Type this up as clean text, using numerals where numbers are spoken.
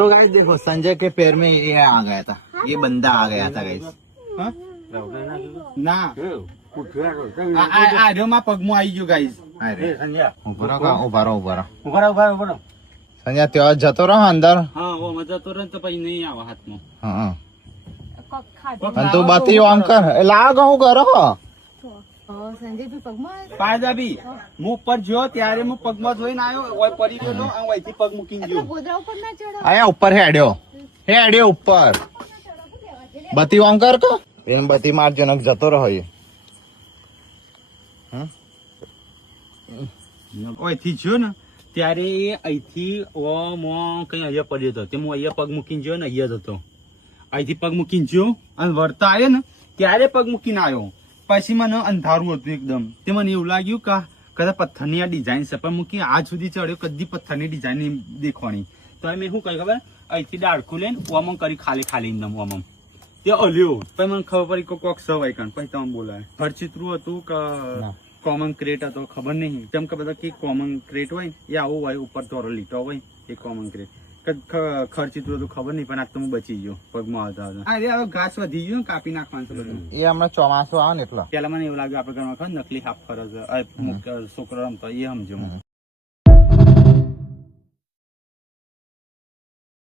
तो गाइस देखो संजय के पैर में ये आ गया था, ये बंदा आ गया था गाइस। ના આ માં પગમાં આવી ગયો ગાઈસ. ઉભા રહો સંજય ત્યાં જતો રહો અંદર. હા ઓ મજા તો રન તો પછી નહીં આવે હાથમાં. હા અને તું બાતી આમ કર લાગ હું કરો સંજય ભી પગમાં પાયદાબી હું ઉપર જો ત્યારે હું પગમાં જોઈને આવ્યો ઓય પડી ગયો અને ઓયથી પગ મૂકીને ગયો. ગોદરા ઉપર ના ચડો. આયા ઉપર હેડ્યો ઉપર બતી આમ કર કો એમ બતી મારજો ને જતો રહો એ. ઓયથી જો ને ત્યારે એ અહીંથી ઓમ કઈ અહીંયા પડ્યો હતો તે હું અહીંયા પગ મૂકીને ગયો ને અહીંયા જ હતો. અહીંથી પગ મૂકીને ગયો અને વળતા આવ્યો ને ત્યારે પગ મૂકીને આવ્યો. પછી મને અંધારું હતું એકદમ. તે મને એવું લાગ્યું કે કદાચ પથ્થરની આ ડિઝાઇન છે, પણ મૂકી આજ સુધી ચડ્યો કદી પથ્થરની ડિઝાઇન નહીં દેખવાની. તો મેં શું કહ્યું ખબર, અહીંથી ડાળખું લઈને ઓમ કરી ખાલી એકદમ ઓમ તે હલ્યો. પછી મને ખબર પડી કે કોક સવાય કાન. પછી તમે બોલાય હરચિત્રું હતું કે કોમન ક્રેટ હતો ખબર નહીં. કેમ કે બધા કે કોમન ક્રેટ હોય એ આવું હોય ઉપર તોરો લીટો હોય એ કોમન ક્રેટ. ખર્ચિત્રું હતું ખબર નહીં, પણ આ તો હું બચી ગયો પગમાં આવતા. અરે હવે ઘાસ વધી ગયું ને કાપી નાખવાનું છે બધું. એ હમણાં ચોમાસું આવે ને એટલે પેલા મને એવું લાગ્યું આપડે ઘરમાં નકલી હાફ ફરજ છોકરો રમતો એ સમજો.